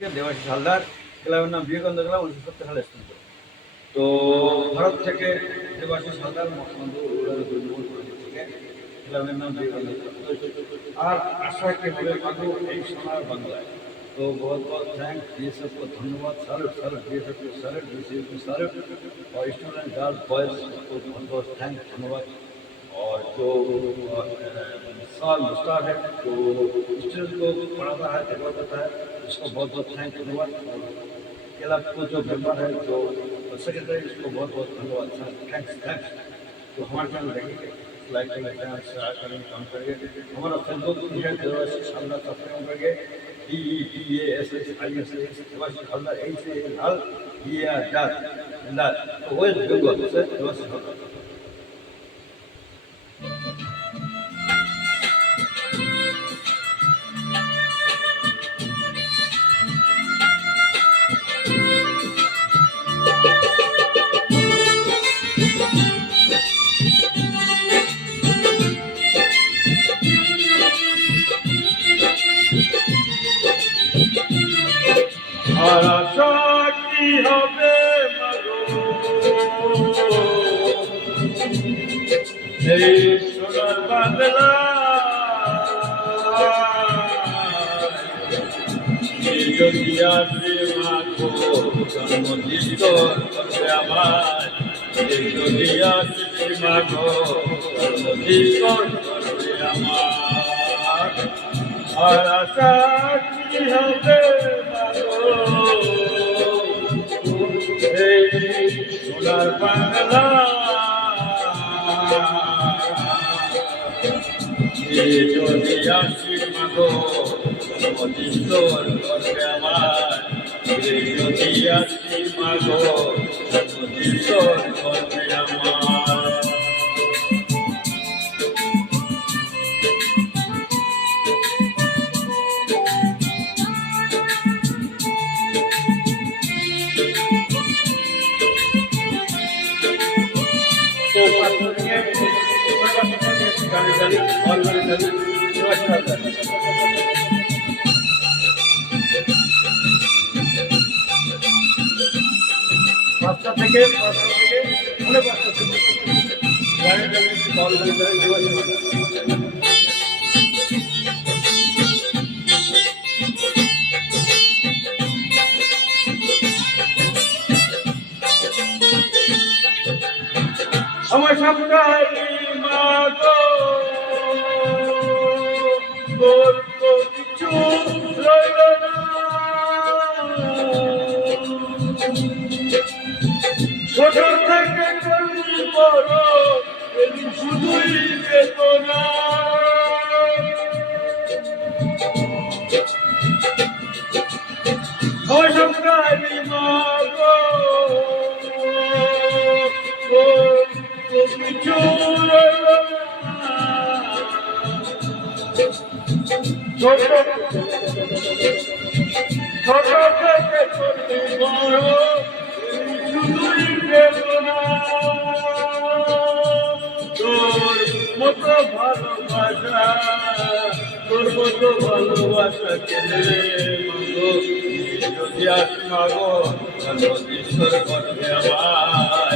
দেবাশিস হালদার। ক্লাবের নাম বিবেকানন্দ ক্লাব, 1970 সালে স্থাপিত। তো ভারত থেকে দেবাশিস হালদার মহাবন্ধু থেকে ক্লাবের নাম বিবেকানন্দ ক্লাব। আর আশা কি হবে মাগো এই সোনার বাংলায়। तो बहुत बहुत थैंक बीएसएफ को धन्यवाद, सैल्यूट सैल्यूट बीएसएफ को सैल्यूट, बीसीएफ को सैल्यूट, और स्टूडेंट गर्ल्स बॉयज को बहुत बहुत थैंक धन्यवाद। और जो साल स्टार है जो स्टूडेंट को पढ़ाता है करवाता है उसको बहुत बहुत थैंक धन्यवाद। क्लब को जो मेंबर है जो सेक्रेटरी उसको बहुत बहुत धन्यवाद सर, थैंक्स थैंक्स। तो हमारे चैनल देखिए, लाइक करें, शेयर करें, कमेंट करिए। हमारा फेसबुक भी है देवाशीष हालदार, सब्सक्राइब करिए। DEBASSIS देवाशीष हालदार, HALDAR, तो वेस्ट बेंगल से देवाशीष हालदार। আর আশা কি হবে মাগো এই সোনার বাংলা, যদি আসে মাগো জন্মদিন করবে আমার, যদি আসে মাগো জন্মদিন করবে আমার। আর আশা কি হবে সোনার বাংলা, যদি আসি মাগো জন্মদিন করবে আমার, যদি আসি মাগো জন্মদিন করবে আমার। পাঁচটা থেকে 5:30 থেকে আমার সরকারি মাগো তোর তো কিছু রইল না, ছোট থেকে করলি বড় শুধুই বেদনা। আমার সরকারি মাগো কিছু রইল না, ছোট থেকে করলি বড় শুধুই বেদনা। তোর মতো ভালোবাসা, তোর মতো ভালোবাসা কেনে মাগো, যদি আসি মাগো জন্মদিন করবে আমার,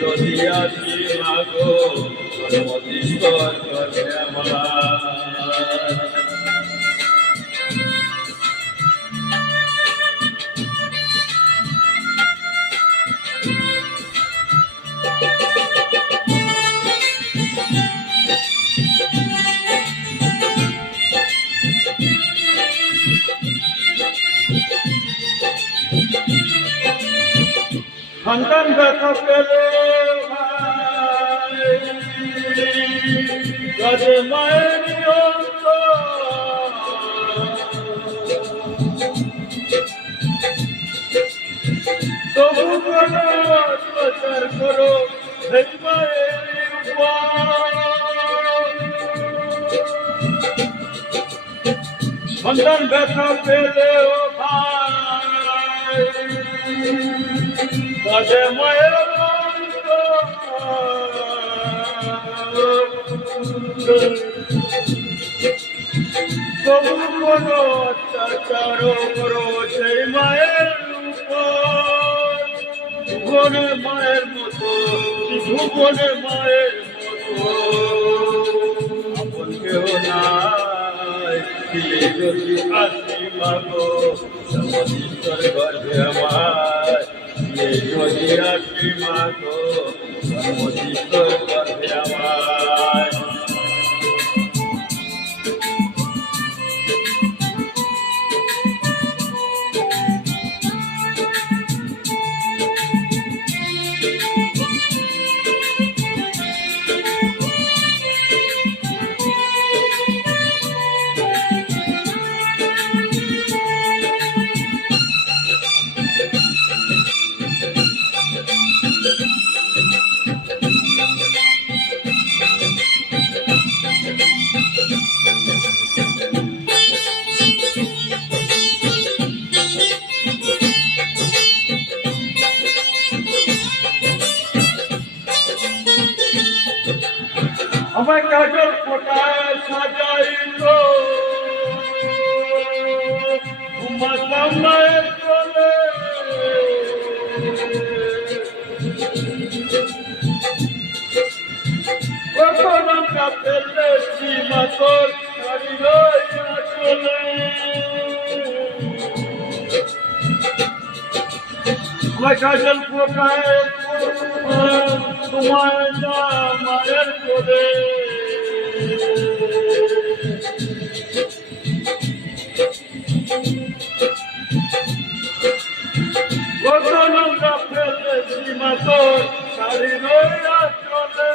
যদি আসি মাগো জন্মদিন করবে আমার। সন্তান ব্যথা পেলে কাজে মায়ের তবু কোনো অত্যাচার করো সেই মায়ের সন্তান ব্যথা পেলেও ভাই কাজে মায়ের তবু কোনো অত্যাচার করো ভুবনে মায়ের মতো ভুবনে মায়ের মতো আপন কেহ নাই দিলে যদি আসি মাগো জগদীশ্বর গর্ভে আমার দিলে যদি আসি মাগো জগদীশ্বর গর্ভে আমার আমার কাজল ফোটায় সাজাইল ঘুমাতাম মায়ের কোলে কখন আমরা ফেললে সীমা তোর ছাড়িল চলে আমার কাজল ফোটায় তোমার মায়ের কোলে কখন আমরা ফেললে সীমা তোর ছাড়িল চলে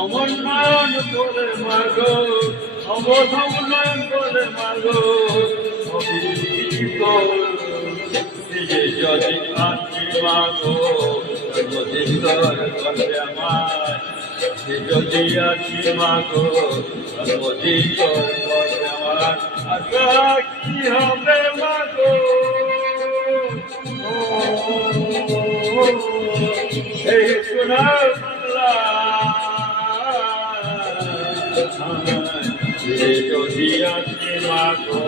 অমর নয়ন বলে মাগো অবধম নয়ন বলে মাগো যদি আসি মাগো জগদীশ্বর গর্ভে আমার যদি আসি মাগো জগদীশ্বর গর্ভে আমার আশা কি হবে মাগো সেই সোনার যদি আসি মাগো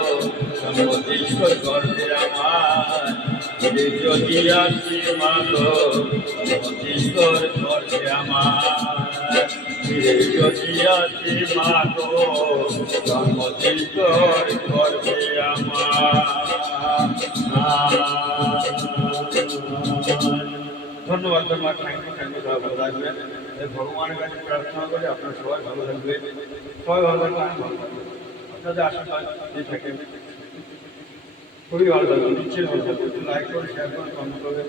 জগদীশ্বর গর্ভে আমার যদি আসি মাগো জগদীশ্বর গর্ভে আমার যদি আসি মাগো জগদীশ্বর গর্ভে আমার ধন্যবাদ ধন্যবাদ থ্যাংক ইউ ভালো থাকবেন ভগবানের কাছে প্রার্থনা করে আপনারা সবাই ভালো থাকবেন সবাই ভালো থাকবেন ভালো থাকবেন আপনাদের আশীর্বাদ দিয়ে থাকেন খুবই ভালো থাকবেন নিশ্চয়ই ভালো থাকবেন লাইক করে শেয়ার করে কমেন্ট করবেন